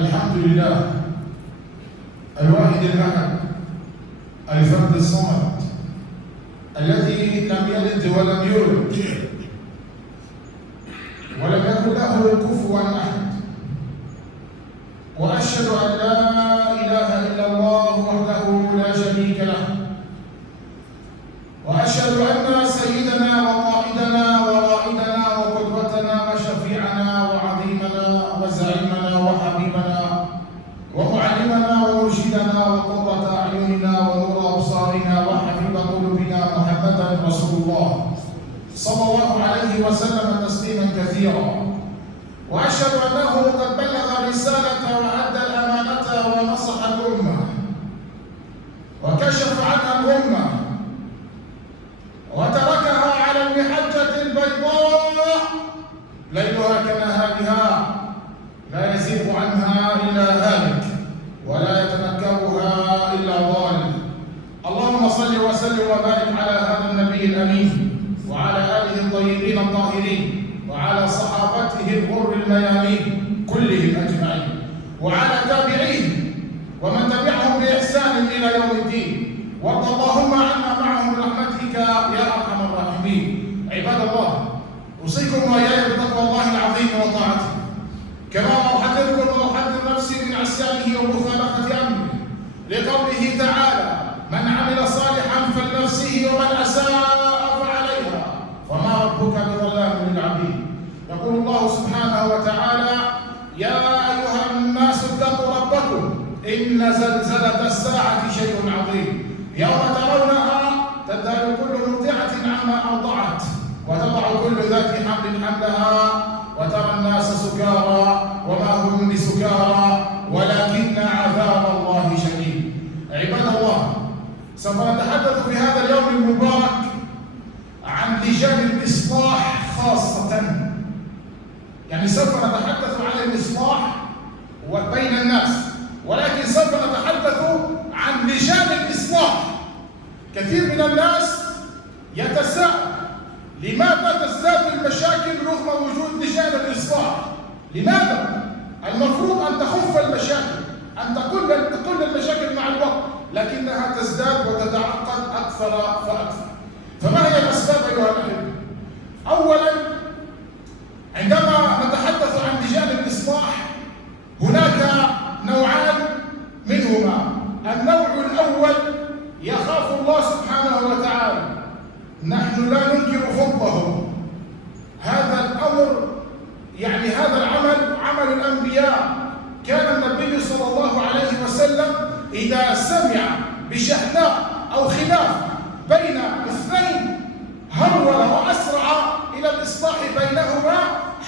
الحمد لله الواحد الأحد الفرد الصمد الذي لم يلد ولم يولد ولم يكن له كفوا أحد، وأشهد أن لا إله إلا الله وحده لا شريك له، وأشهد أن سيدنا وقائدنا ورائدنا وقدوتنا وشفيعنا وعظيمنا وزعيمنا وحبيبنا ومعلمنا ومرشدنا وقرة أعيننا ونور أبصارنا وحبيب قلوبنا محمدا رسول الله صلى الله عليه وسلم تسليما كثيرا، وأشهد أنه قد بلغ الرسالة وأدى الأمانة ونصح الأمة وكشف عنها الأمة وتركها على المحجة البيضاء ليلها كنهارها لا يزيغ عنها إلا هالك ولا يتنكرها إلا ضال. اللهم صل وسلم وبارك على هذا النبي الأمين وعلى آله الطيبين الطاهرين وعلى صحابته الغر الميامين كلهم أجمعين وعلى تابعين ومن تبعهم بإحسان إلى يوم الدين، وارض اللهم عنا معهم برحمتك يا أرحم الراحمين. عباد الله، أوصيكم وإياي بتقوى الله العظيم وطاعته، كما أحذركم وأحذر نفسي من عصيانه ومخالفة أمره، لقوله تعالى: من عمل صالحا فلنفسه ومن أساء فعليها وما ربك بظلام للعبيد. يقول الله سبحانه وتعالى: يا أيها الناس اتقوا ربكم إن زلزلة الساعة شيء عظيم، يوم ترونها تذهل كل مرضعة عما أرضعت وتضع كل ذات حمل حملها وترى الناس سكارى وما هم بسكارى ولكن عذاب الله شديد. عباد الله، سوف نتحدث في هذا اليوم المبارك عن لجان الإصلاح خاصة، يعني سوف نتحدث عن الإصلاح بين الناس، ولكن سوف نتحدث عن لجان الإصلاح. كثير من الناس يتساءل: لماذا تزداد المشاكل رغم وجود لجان الإصلاح؟ لماذا؟ المفروض أن تخف المشاكل، أن تقل المشاكل مع الوقت، لكنها تزداد وتتعقد أكثر فأكثر. فما هي الأسباب أيها الأحبة؟ أولاً، عندما نتحدث عن لجان الإصلاح هناك نوعان منهما. النوع الأول يخاف الله سبحانه وتعالى، نحن لا ننكر فضله، هذا الأمر يعني هذا العمل عمل الأنبياء. كان النبي صلى الله عليه وسلم إذا سمع بشحناء أو خلاف بين اثنين هرول وأسرع إلى الإصلاح بينهما،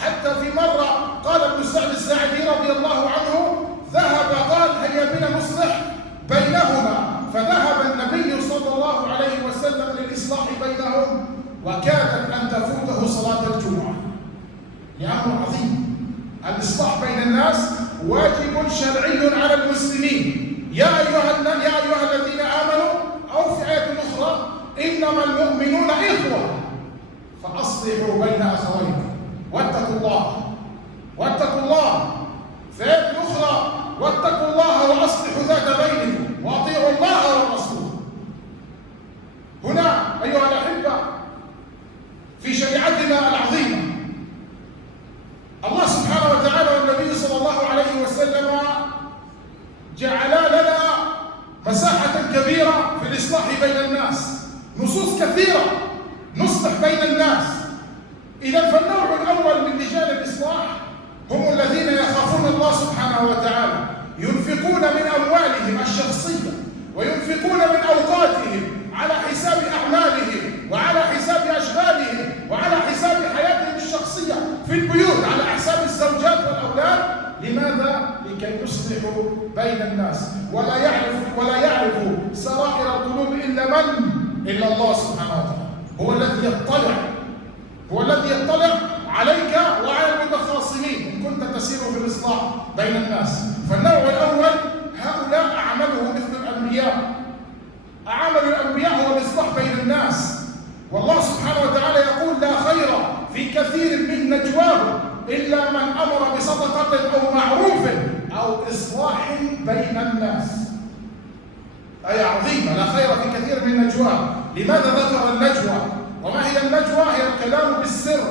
حتى في مرة قال ابن سعد الساعدي رضي الله عنه: ذهب قال هيا بنا نصلح بينهما، فذهب النبي صلى الله عليه وسلم للإصلاح بينهم وكادت أن تفوته صلاة الجمعة، لأمر عظيم. الإصلاح بين الناس واجب شرعي على المسلمين. يا أيها الذين آمنوا، أو في آية أخرى: إنما المؤمنون إخوة فأصلحوا بين أخويكم واتقوا الله. في آية أخرى: واتقوا الله وأصلحوا ذات بينكم وأطيعوا الله ورسوله. هنا أيها الأحبة في شريعتنا العظيمة الله سبحانه وتعالى والنبي صلى الله عليه وسلم جعلا لنا مساحة كبيرة في الإصلاح بين الناس، نصوص كثيرة نصلح بين الناس. إذا فالنوع الأول من لجان الإصلاح هم الذين يخافون الله سبحانه وتعالى، ينفقون من أموالهم الشخصية وينفقون من أوقاتهم على حساب أعمالهم وعلى حساب أشغالهم وعلى حساب حياتهم الشخصية في البيوت، على حساب الزوجات والأولاد. لماذا؟ لكي يصلحوا بين الناس، ولا يعرف سرائر القلوب إلا الله سبحانه وتعالى. هو الذي يطلع عليك وعلى المتخاصمين إن كنت تسير في الإصلاح بين الناس. فالنوع الأول هؤلاء أعمله مثل الأنبياء. عمل الأنبياء هو الإصلاح بين الناس، والله سبحانه وتعالى يقول: لا خير في كثير من نجواهم إلا من أمر بصدقة أو معروف أو إصلاح بين الناس. آية عظيمة، لا خير في كثير من النجوى. لماذا ذكر النجوى؟ وما هي النجوى؟ هي الكلام بالسر،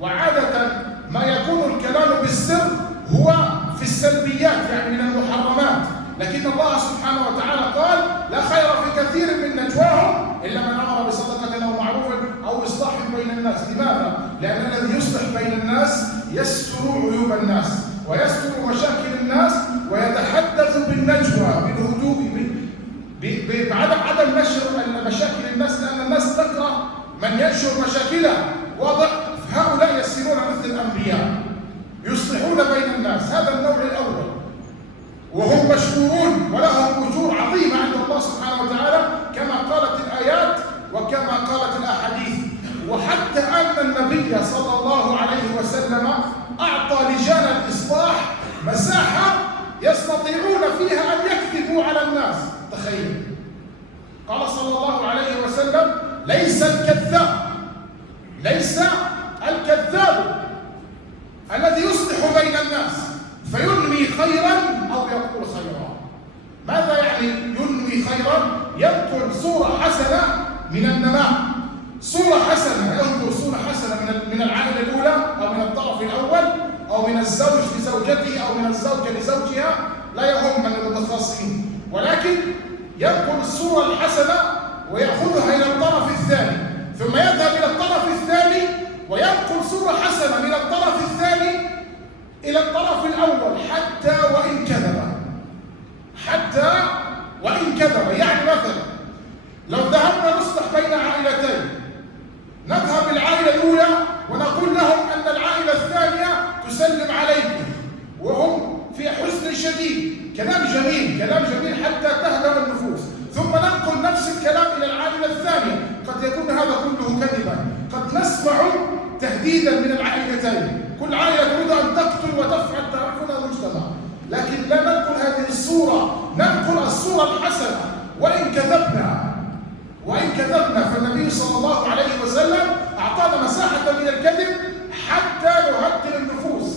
وعادة ما يكون الكلام بالسر هو في السلبيات، يعني من المحرمات، لكن الله سبحانه وتعالى قال لا خير في كثير من نجواهم إلا من أمر بصدقة أو معروف أو إصلاح بين الناس. لماذا؟ لأن الذي يصلح بين الناس يستر عيوب الناس ويستر مشاكل الناس ويتحدث بالنجوى بالهدوء بعدم نشر مشاكل الناس، لأن الناس تكره من ينشر مشاكلها. واضح؟ هؤلاء يسيرون مثل الأنبياء يصلحون بين الناس. هذا النوع الأول، وهم مشكورون ولهم أجور عظيمة عند الله سبحانه وتعالى كما قالت الآيات وكما قالت الأحاديث. وحتى أن النبي صلى الله عليه وسلم أعطى لجان الإصلاح مساحة يستطيعون فيها أن يكذبوا على الناس. تخيل، قال صلى الله عليه وسلم ليس الكذاب الذي يصلح بين الناس فينمي خيرا أو يقول خيرا. ماذا يعني ينمي خيرا؟ ينقل صورة حسنة من النماء، صورة حسنة، ينقل صورة حسنة من العائلة الأولى أو من الطرف الأول أو من الزوج لزوجته أو من الزوجة لزوجها، لا يهم من المتخصصين، ولكن ينقل الصورة الحسنة ويأخذها إلى الطرف الثاني، ثم يذهب إلى الطرف الثاني وينقل صورة حسنة من الطرف الثاني إلى الطرف الأول حتى وإن كذب. يعني مثلا لو ذهبنا نصلح بين عائلتين، نذهب العائلة الأولى ونقول لهم أن العائلة الثانية تسلم عليكم وهم في حزن شديد، كلام جميل حتى تهدم النفوس، ثم ننقل نفس الكلام إلى العائلة الثانية. قد يكون هذا كله كذبا، قد نسمع تهديدا من العائلتين، كل عائلة تريد أن تقتل وتفعل، تعرفون المجتمع، لكن لا ننقل هذه الصورة، ننقل الصورة الحسنة. وإن كذبنا فالنبي صلى الله عليه وسلم أعطانا مساحة من الكذب حتى نهدئ النفوس،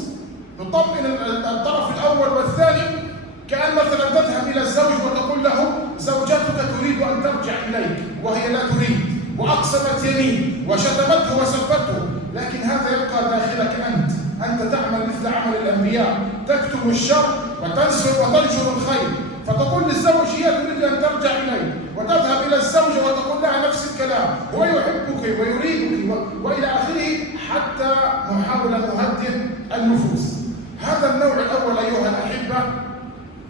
نطمئن الطرف الأول والثاني. كأن مثلا تذهب إلى الزوج وتقول له زوجتك تريد أن ترجع إليك وهي لا تريد، وأقسمت يمين وشتمته وسبته، لكن هذا يبقى داخلك أنت تعمل مثل عمل الأنبياء، تكتم الشر وتنشر الخير، فتقول للزوج هي تريد أن ترجع إليه، وتذهب إلى الزوجة وتقول لها نفس الكلام، هو يحبك ويريدك وإلى آخره، حتى نحاول أن نهدئ النفوس. هذا النوع الأول أيها الأحبة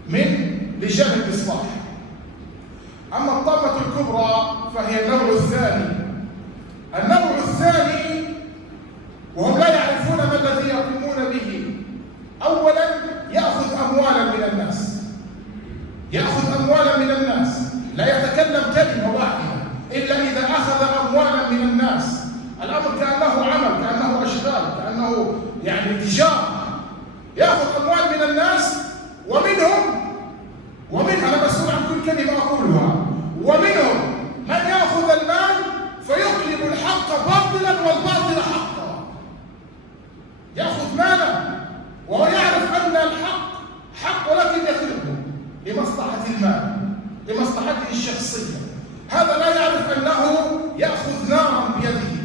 من لجان الإصلاح. أما الطامة الكبرى فهي النوع الثاني وهم لا يعرفون ما الذي يقومون به. أولا يأخذ أموالا من الناس، لا يتكلم كلمة واحدة إلا إذا أخذ أموالا من الناس. الأمر كأنه عمل، كأنه أشغال، كأنه يعني تجارة. يأخذ أموال من الناس ومن أنا مسؤول عن كل كلمة أقولها، ومنهم من يأخذ المال فيقلب الحق باطلا والباطل حقا. يأخذ مالا وهو يعرف أن الحق حق ولكن يخلقه لمصلحة المال، لمصلحته الشخصية. هذا لا يعرف أنه يأخذ نارا بيده،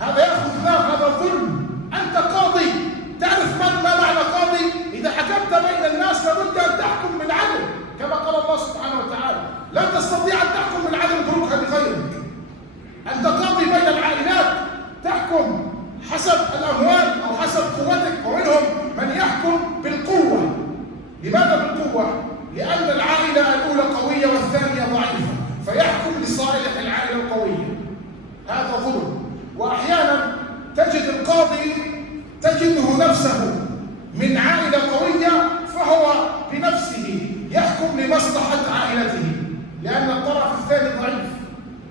هذا يأخذ نار، هذا ظلم. أنت قاضي، تعرف ما معنى قاضي؟ إذا حكمت بين الناس لابد أن تحكم بالعدل، كما قال الله سبحانه وتعالى لا تستطيع أن تحكم بالعدل اتركها لغيرك. أنت قاضي بين العائلات، تحكم حسب الأموال أو حسب قوتك، ومنهم من يحكم بالقوة. لماذا بالقوة؟ لأن العائلة الأولى قوية والثانية ضعيفة، فيحكم لصالح العائلة القوية. هذا ظلم. وأحيانا تجد القاضي تجده نفسه من عائلة قوية فهو بنفسه يحكم لمصلحة عائلته، لأن الطرف الثاني ضعيف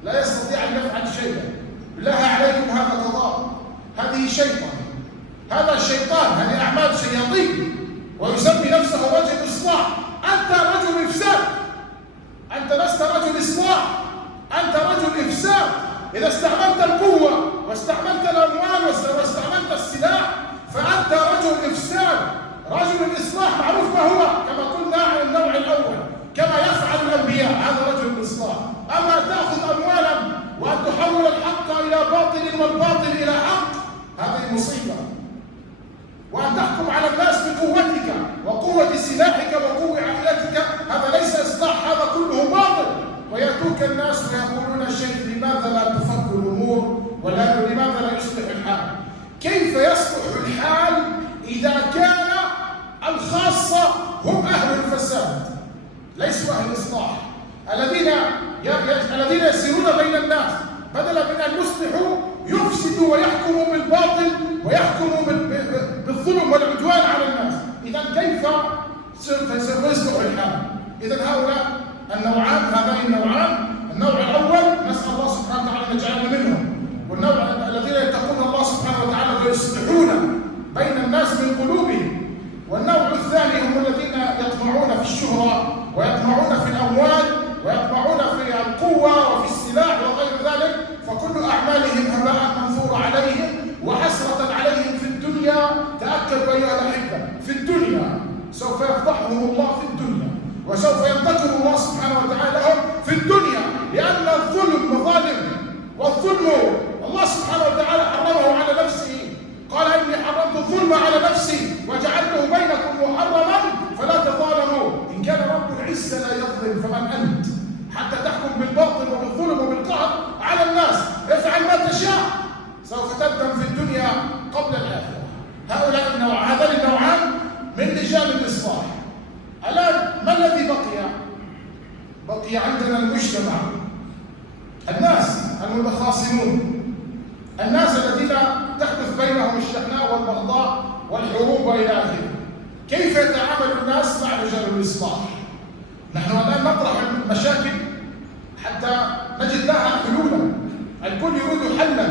لا يستطيع أن يفعل شيئا. بالله عليكم، هذا قضاء، هذه شيطان، هذا الشيطان، هذه أعمال شياطين، ويسمي نفسه رجل إصلاح. أنت رجل إفساد، أنت لست رجل إصلاح، أنت رجل إفساد. إذا استعملت القوة واستعملت الأموال واستعملت السلاح فأنت رجل إفساد. رجل الإصلاح معروف ما يأتوك الناس ويقولون الشيخ لماذا لا تفك الأمور لماذا لا يصلح الحال؟ كيف يصلح الحال إذا كان الخاصة هم أهل الفساد ليسوا أهل الإصلاح، الذين يسيرون بين الناس بدلا من أن يصلحوا يفسدوا ويحكموا بالباطل ويحكموا بالظلم والعدوان على الناس. إذا كيف سوف يصلح الحال؟ إذا هؤلاء النوعان، هذين النوعان، النوع الأول نسأل الله سبحانه وتعالى أن يجعلنا منهم، والنوع الذين يتقون الله سبحانه وتعالى ويصلحون بين الناس من قلوبهم. والنوع الثاني هم الذين يطمعون في الشهرة ويطمعون في الأموال ويطمعون في القوة وفي السلاح وغير ذلك، فكل أعمالهم هباء منثور عليهم وحسرة عليهم في الدنيا. تأكدوا أيها الأحبة، في الدنيا سوف يفضحهم الله في الدنيا، وسوف ينتقم الله سبحانه وتعالى لهم في الدنيا، لأن الظلم مظالم، والظلم الله سبحانه وتعالى حرمه على نفسه، قال إني حرمت الظلم على نفسي وجعلته بينكم محرما فلا تظالموا. إن كان رب العزة لا يظلم فمن أنت حتى تحكم بالباطل وبالظلم وبالقهر على الناس؟ افعل ما تشاء، سوف تندم في الدنيا قبل الآخرة. هذان النوعان من رجال الإصلاح. الآن ما الذي بقي عندنا المجتمع، الناس المتخاصمون، الناس الذين تحدث بينهم الشحناء والبغضاء والحروب وإلى آخره. كيف يتعامل الناس مع رجال الإصلاح؟ نحن الآن نطرح المشاكل حتى نجد لها حلولا، الكل يريد حلا،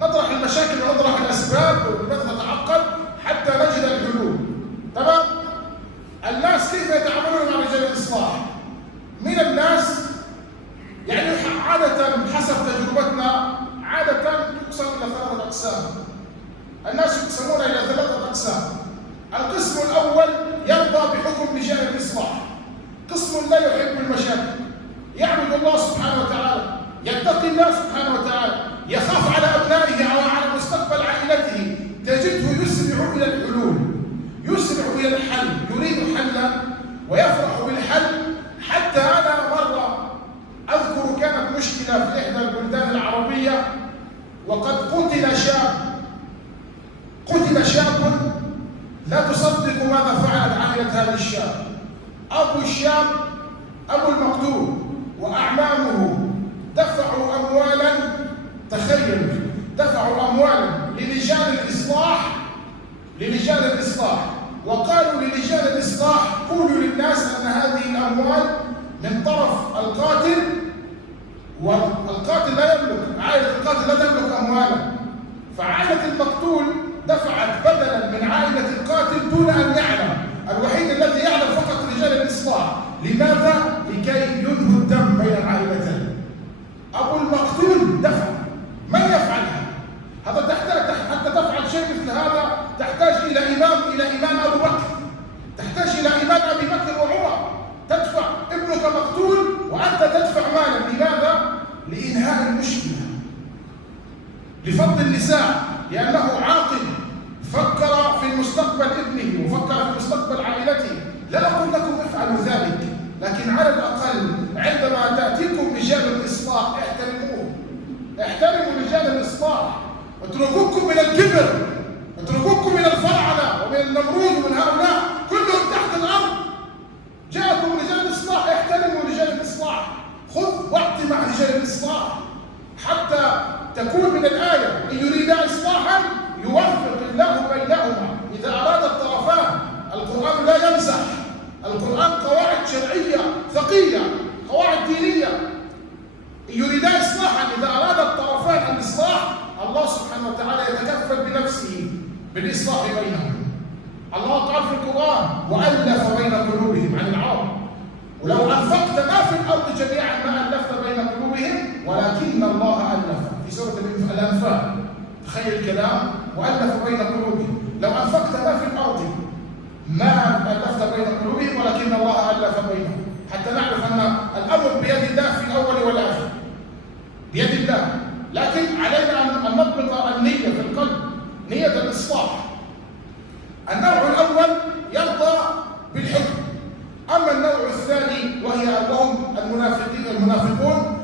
نطرح المشاكل ونطرح الأسباب ولماذا تتعقد حتى نجد الحلول. تمام؟ الناس كيف يتعاملون مع رجال الإصلاح؟ من الناس يعني عادة حسب تجربتنا عادة يقسم إلى 3 أقسام. الناس يقسمون إلى 3 أقسام. القسم الأول يرضى بحكم رجال الإصلاح، قسم لا يحب المشاكل، يعبد الله سبحانه وتعالى، يتقي الله سبحانه وتعالى، يخاف على أبنائه أو على مستقبل عائلته، تجده يسرع إلى الحلول، يسرع إلى الحل، يريد حلا ويفرح بالحل. حتى أنا مرة أذكر كانت مشكلة في إحدى البلدان العربية، وقد قتل شاب لا تصدق ماذا فعلت عائلة هذا الشاب. أبو الشاب، أبو المقتول وأعمامه دفعوا أموالا، تخيل، دفعوا أموالا لرجال الإصلاح، وقالوا لرجال الإصلاح قولوا للناس أن هذه الأموال من طرف القاتل، والقاتل لا يملك، عائلة القاتل لا تملك أموالا، فعائلة المقتول دفعت بدلا من عائلة القاتل دون أن يعلم. الوحيد الذي يعلم فقط رجال الإصلاح. لماذا؟ لكي ينهوا الدم بين العائلتين. أبو المقتول دفع، من يفعلها؟ هذا تحتاج حتى تفعل شيء مثل هذا تحتاج إلى إمام أبو بكر، تحتاج إلى إمام أبي بكر وعمر. تدفع ابنك مقتول وأنت تدفع مالا، لماذا؟ لإنهاء المشكلة، لفض النساء، لأنه عاقل فكر في مستقبل ابنه وفكر في مستقبل عائلته. لا أقول لكم افعلوا ذلك، لكن على الأقل عندما تأتيكم رجال الإصلاح احترموا رجال الإصلاح، اتركوكم من الكبر، اتركوكم من الفراعنة ومن النمرود ومن هؤلاء كلهم تحت الأرض. جاءكم رجال الإصلاح، احترموا رجال الإصلاح، خذ واعطي مع رجال الإصلاح حتى تكون من الآية إن يريدا إصلاحا يوفق الله بينهما. إذا أراد الطرفان، القرآن لا يمزح، القرآن قواعد شرعية ثقيلة، قواعد دينية. إن يريدا إصلاحا، إذا أراد الطرفان الإصلاح الله سبحانه وتعالى يتكفل بنفسه بالإصلاح بينهم. الله قال في القرآن وألف بين قلوبهم عن العرب، ولو أنفقت ما في الأرض جميعا ما ألفت بين قلوبهم ولكن الله ألف. في سورة الأنفال، تخيل الكلام، وألف بين قلوبهم. لو أنفقت ما في الأرض ما ألفت بين قلوبهم ولكن الله ألف بينهم. حتى نعرف أن الأمر بيد الله في الأول والآخر، بيد الله، لكن علينا أن نضبط النية في القلب، نية الإصلاح. النوع الأول يرضى بالحكم. أما النوع الثاني وهم المنافقون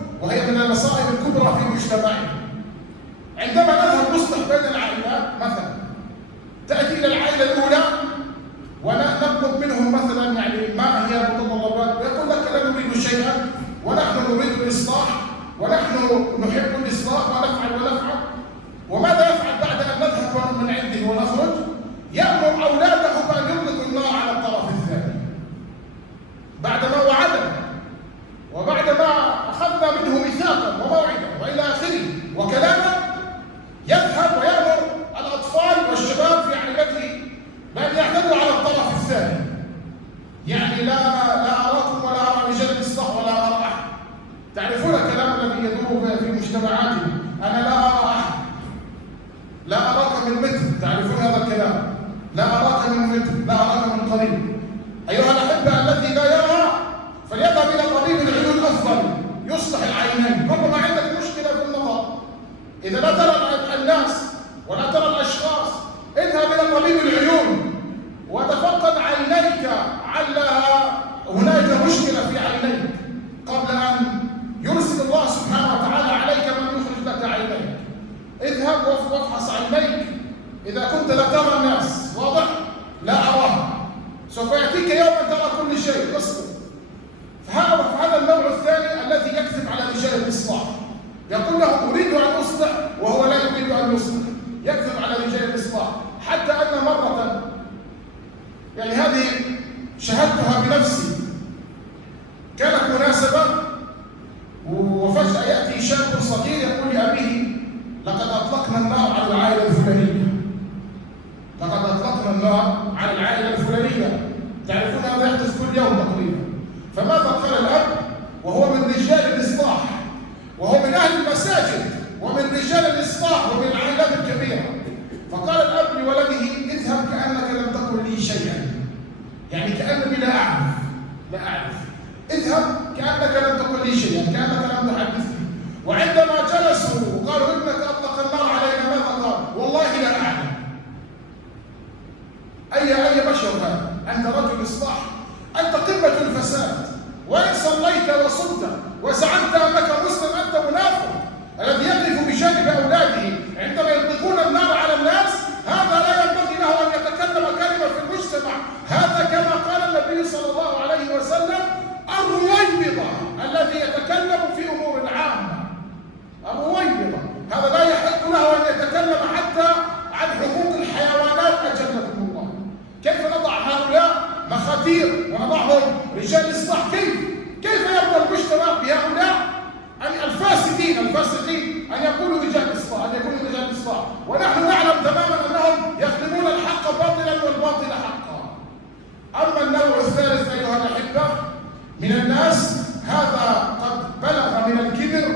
مجتمعنا. عندما نذهب نصلح بين العائلات مثلا، تأتي إلى العائلة الأولى ونطلب منهم مثلا يعني ما هي متطلبات، ويقول لك لا نريد شيئا ونحن نريد الإصلاح ونحن نحب الإصلاح ونفعل. وماذا يفعل بعد أن نذهب من عنده ونخرج؟ يأمر أولاده بأن يطلقوا النار على الطرف الثاني بعدما وعدنا وبعدما أخذنا منه ميثاقا وموعدا وإلى آخره وكلاما. يذهب ويأمر الأطفال والشباب في عائلته بأن يعتدوا على الطرف الثاني. يعني لا أراكم ولا أرى رجال الإصلاح ولا أرى أحد. تعرفون الكلام الذي يدور في مجتمعاتنا، أنا لا أرى أحد، لا أراك من متر. تعرفون هذا الكلام؟ لا أراك من متر، لا أراك من قريب. أيها الأحبة، الذي لا يرى فليذهب إلى طبيب العيون أفضل يصلح العينين. ربما عندك مشكلة في النظر، إذا لا ترى الناس ولا ترى الأشخاص، اذهب إلى طبيب العيون وتفقد عينيك علها هناك مشكلة في عينيك قبل أن يرسل الله سبحانه وتعالى عليك من يخرج لك عينيك. اذهب وافحص عينيك. إذا كنت لا ترى الناس، واضح؟ لا أراها، سوف يأتيك يوما ترى كل شيء، اصبر. فهذا النوع الثاني الذي يكذب على رجال الإصلاح، يقول له أريد أن أصلح وهو لا يريد أن يصلح، يكذب على رجال الإصلاح. حتى أن مرة يعني هذه شاهدتها بنفسي، كانت مناسبة وفجأة يأتي شاب صغير يقول لأبيه لقد أطلقنا النار على العائلة الفلانية، لقد أطلقنا النار على العائلة الفلانية. تعرفون هذا يحدث كل يوم تقريبا. فماذا قال الأب وهو من رجال الإصلاح وهو من أهل المساجد ومن رجال الإصلاح ومن العائلات الكبيرة؟ فقال الأب لولده اذهب كأنك لم تقل لي شيئا، يعني كأنني لا أعرف. اذهب كأنك لم تقل لي شيئا، كأنك لم تحدثني. وعندما جلسوا وقالوا ابنك أطلق النار علينا، ماذا قال؟ والله لا أعلم. أي بشر هذا؟ أنت رجل إصلاح، أنت قمة الفساد، وإن صليت وصمت وزعمت أنك مسلم أنت منافق. الذي يقف بجانب أولاده عندما يطلقون النار على الناس، هذا لا ينبغي له أن يتكلم كلمة في المجتمع. هذا كما قال النبي صلى الله عليه وسلم الرويبضة الذي يتكلم في أمور عامة. الرويبضة هذا لا يحق له أن يتكلم حتى عن حقوق الحيوانات أجلكم الله. كيف نضع هؤلاء مخاتير ونضعهم رجال إصلاح؟ كيف يرضى المجتمع بهؤلاء الفاسقين أن يكونوا رجال إصلاح، ونحن نعلم تماما أنهم يخدمون الحق باطلا والباطل حقا. أما النوع الثالث أيها الأحبة من الناس، هذا قد بلغ من الكبر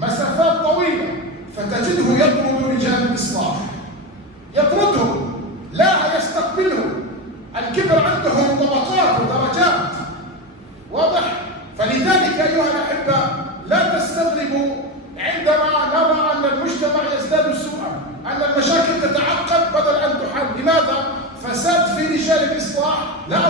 مسافات طويلة، فتجده يطرد رجال الإصلاح، يطردهم لا يستقبلهم. الكبر عندهم طبقات ودرجات، واضح؟ فلذلك أيها الأحبة لا تستغربوا عندما نرى أن المجتمع يزداد سوءا، أن المشاكل تتعقد بدل أن تحل. لماذا؟ فساد في رجال الإصلاح. لا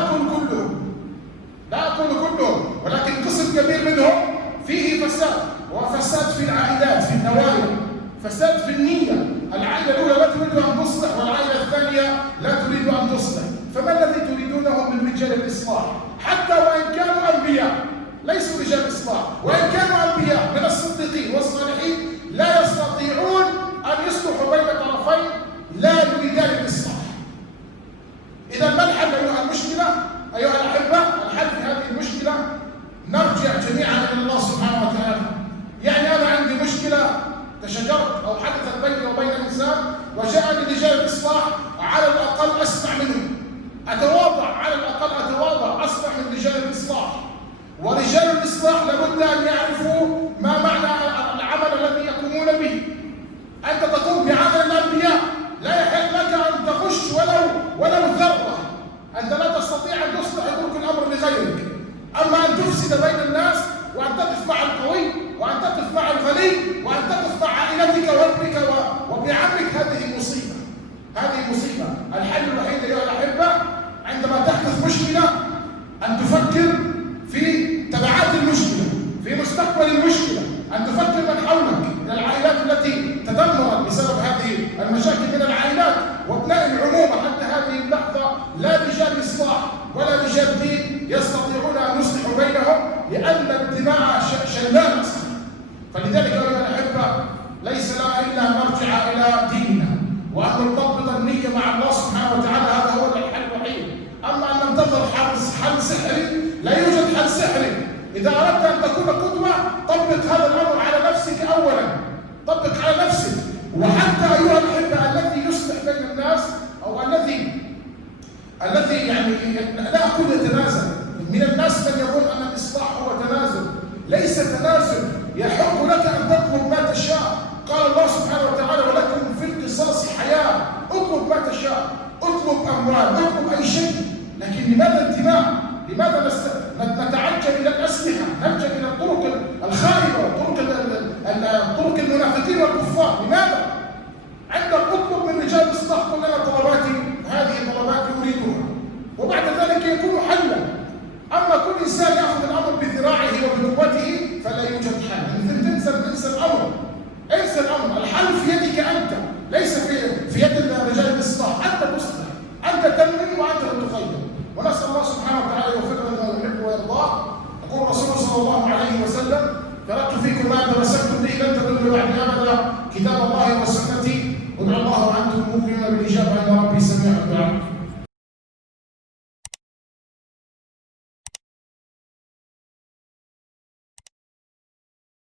أقول كلهم، ولكن قسم كبير منهم فيه فساد، وفساد في العائلات، في النوايا، فساد في النية. العائلة الأولى لا تريد أن تصلح والعائلة الثانية لا تريد أن تصلح. فما الذي تريدونه من رجال الإصلاح؟ حتى وإن كانوا أنبياء ليسوا رجال إصلاح، وإن كانوا أنبياء من الصديقين والصالحين لا يستطيعون أن يصلحوا بين طرفين لا يريدان الإصلاح. إذا ما الحل أيها المشكلة؟ أيها الأحبة، الحل في هذه المشكلة نرجع جميعا إلى الله سبحانه وتعالى. يعني أنا عندي مشكلة تشجرت أو حدثت بيني وبين إنسان وجاءني رجال الإصلاح، على الأقل أسمع منهم، على الأقل أتواضع، أسمع من رجال الإصلاح. ورجال الإصلاح لابد أن يعرفوا ما معنى العمل الذي يقومون به. أنت تقوم بعمل الأنبياء، لا يحق لك أن تخش ولو ذرة. أنت لا تستطيع أن تصلح يترك الأمر لغيرك. أما أن تفسد بين الناس وأن تقف مع القوي وأن تقف مع الغني وأن تقف مع عائلتك وابنك وابن عمك، هذه مصيبة. الحل الوحيد أيها الأحبة عندما تحدث مشكلة أن تفكر في تبعات المشكلة، في مستقبل إذا أردت أن تكون قدوة طبق هذا الأمر على نفسك أولا، طبق على نفسك. وحتى أيها الأحبة الذي يصلح بين الناس أو الذي يعني لا أقول يتنازل، من الناس من يظن أن الإصلاح هو تنازل، ليس تنازل، يحق لك أن تطلب ما تشاء. قال الله سبحانه وتعالى ولكم في القصاص حياة، اطلب ما تشاء، اطلب أموال، اطلب أي شيء، لكن لماذا الدماء؟ لماذا نتعجب إلى الأسلحة، نلجأ إلى الطرق الخائبة طرق المنافقين والكفار؟ لماذا؟ عندك اطلب من رجال الإصلاح قل لنا طلباتي، هذه طلباتي أريدها، وبعد ذلك يكون حلا. أما كل إنسان يأخذ الأمر بذراعه وبقوته فلا يوجد حل. انسى الأمر، انسى الأمر، الحل في يدك أنت، ليس في يد رجال الإصلاح. أنت تصلح، أنت تنمي وأنت تغير. ونسأل الله سبحانه وتعالى يوفقنا لما يحب ويرضاه. يقول الرسول صلى الله عليه وسلم تركت فيكم ما تمسكتم به لن تضلوا بعدي أبدا، كتاب الله وسنتي، ادعوا الله وأنتم موقنون بالإجابة